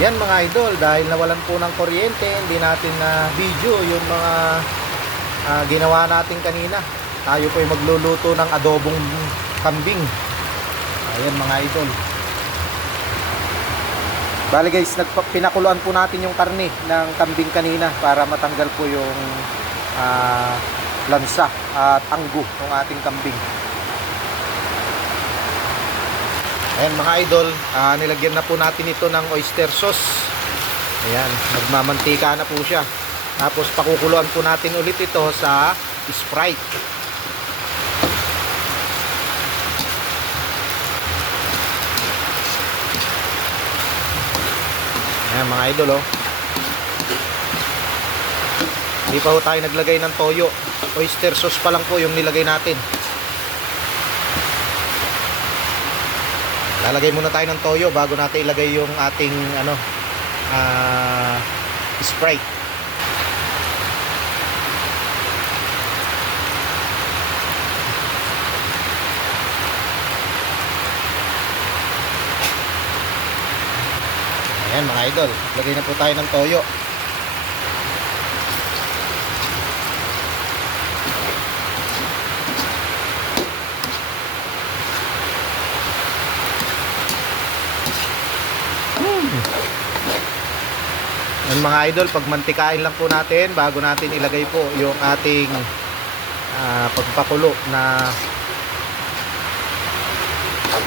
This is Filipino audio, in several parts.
Yan mga idol, dahil nawalan po ng kuryente, hindi natin na video yung mga ginawa natin kanina. Tayo po ay magluluto ng adobong kambing. Ayan mga idol. Bali guys, pinakuluan po natin yung karne ng kambing kanina para matanggal po yung lansa at anggo ng ating kambing. Ayan mga idol, nilagyan na po natin ito ng oyster sauce. Ayan, nagmamantika na po siya. Tapos pakukuluan po natin ulit ito sa Sprite. Ayan mga idol, oh. Hindi pa po tayo naglagay ng toyo. Oyster sauce pa lang po yung nilagay natin. Lalagay muna tayo ng toyo bago natin ilagay yung ating Sprite. Ayan mga idol, lagay na po tayo ng toyo. Yan mga idol, pagmantikain lang po natin bago natin ilagay po yung ating pagpakulo na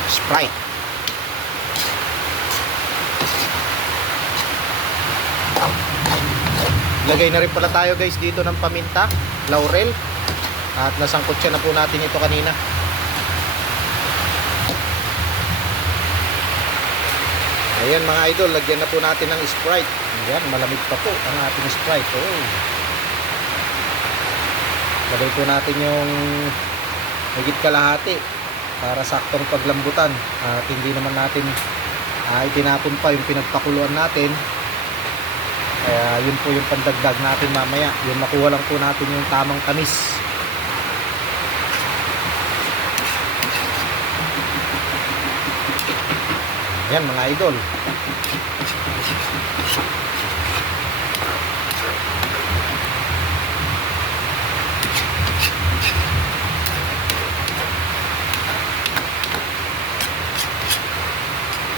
Sprite. Lagay na rin pala tayo guys dito ng paminta, laurel, at nasangkot siya na po natin ito kanina. Ayan mga idol, lagyan na po natin ng Sprite. Ayan, malamig pa po ang ating Sprite. Oh. Lagay po natin yung higit kalahati para saktong paglambutan. At hindi naman natin itinapon pa yung pinagpakuluan natin. Kaya yun po yung pandagdag natin mamaya. Yung makuha lang po natin yung tamang tamis. Ayan mga idol.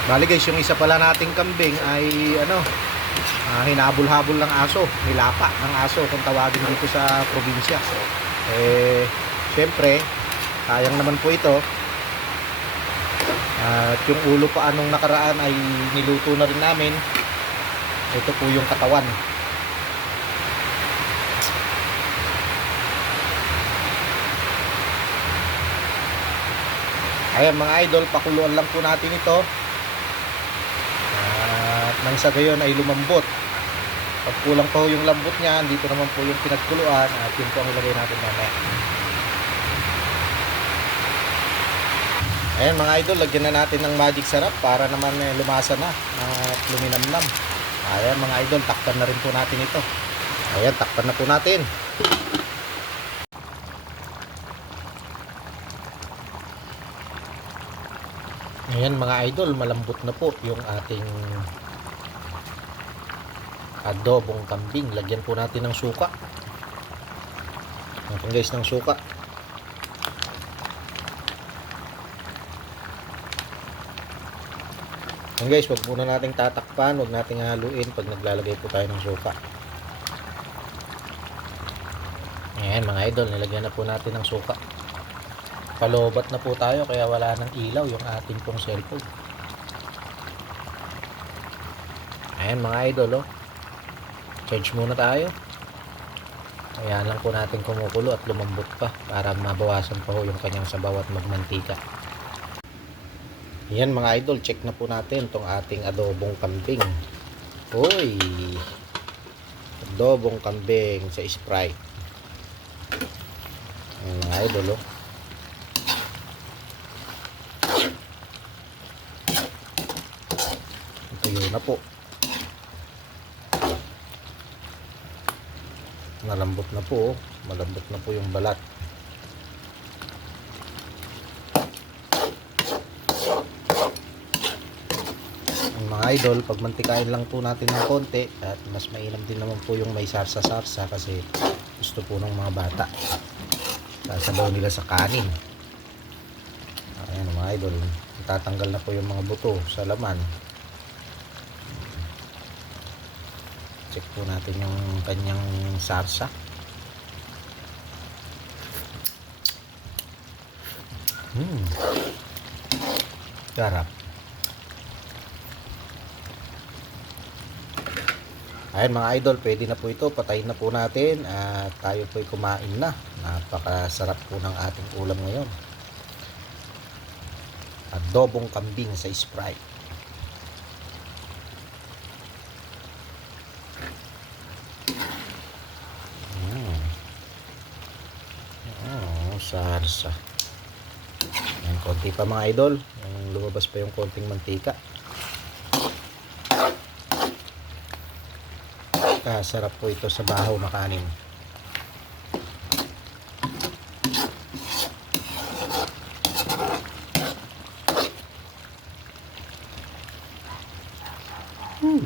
Bali guys, yung isa pala nating kambing ay hinabol-habol ng aso, nilapa ng aso kung tawagin dito sa probinsya. Syempre, sayang naman po ito. At yung ulo pa anong nakaraan ay niluto na rin namin. Ito po yung katawan. Ayan mga idol, pakuluan lang po natin ito. At nang sa gayon ay lumambot. Pag kulang pa yung lambot niya, dito naman po yung pinagkuluan at yun po ang ilagay natin mamaya. Ayan mga idol, lagyan na natin ng magic sarap para naman lumasa na at luminamnam. Ayan mga idol, takpan na rin po natin ito. Ayan, takpan na po natin. Ayan mga idol, malambot na po yung ating adobong kambing. Lagyan po natin ng suka. Ayan guys, ng suka. Ayan guys, wag muna nating tatakpan, wag nating haluin pag naglalagay po tayo ng suka. Ayan mga idol, nilagyan na po natin ng suka. Palobat na po tayo kaya wala nang ilaw yung ating pong cellphone. Ayan mga idol, oh. Charge muna tayo. Ayan lang po natin kumukulo at lumambot pa para mabawasan pa ho yung kanyang sabaw at magmantika. Ayan mga idol, check na po natin itong ating adobong kambing. Uy! Adobong kambing sa Sprite. Ayan mga idol, oh. Tuyo na po. Malambot na po, oh. Malambot na po yung balat. Mga idol, pagmantikain lang po natin ng konti at mas mainam din naman po yung may sarsa-sarsa kasi gusto po ng mga bata. Sasabaw nila sa kanin. Ayan mga idol, tatanggal na po yung mga buto sa laman. Check po natin yung kanyang sarsa. Sarap. Ayan mga idol, pwede na po ito. Patayin na po natin at tayo po ay kumain na. Napakasarap po ng ating ulam ngayon. Adobong kambing sa Sprite. Sarsa. Ayan, konti pa mga idol. Lumabas pa yung konting mantika. Sarap po ito sa bahaw na kanin.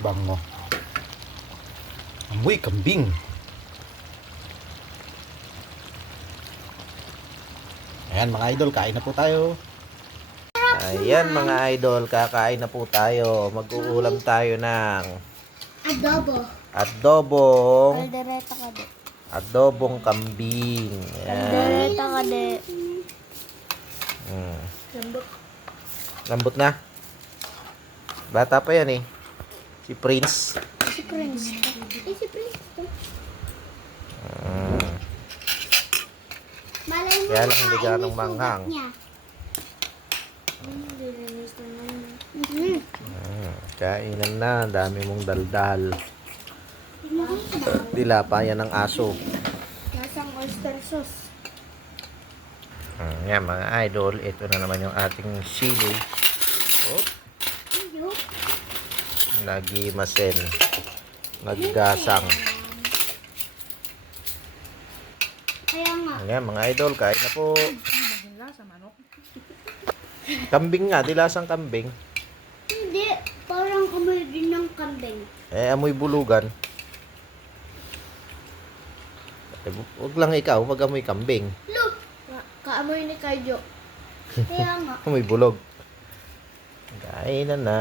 Bango. Amoy kambing. Ayan mga idol, kain na po tayo. Ayan mga idol, kakain na po tayo. Mag-uulam tayo ng adobong Kaldereta ka de. adobong kambing. Ayan. Kaldereta ka de. Lambot. Lambot na. Bata pa yan eh. Si Prince. Si Prince. Si Prince. Malay mo Kaya lang hindi ganong manghang. Kainan na. Dami mong daldal. Tilapia ng aso. Lasang oyster sauce. Yan mga idol. Ito na naman yung ating sili. Oh, nagimasen. Naggasang. Kaya nga. Ayan mga idol. Kain na po. Kambing nga. Dilasang kambing. Hindi. Parang amoy din ng kambing. Amoy bulugan. Huwag lang ikaw, mag-amoy kambing. Look! Kaamoy ni Kaijo. Kaya nga. Amoy bulog. Kainan na.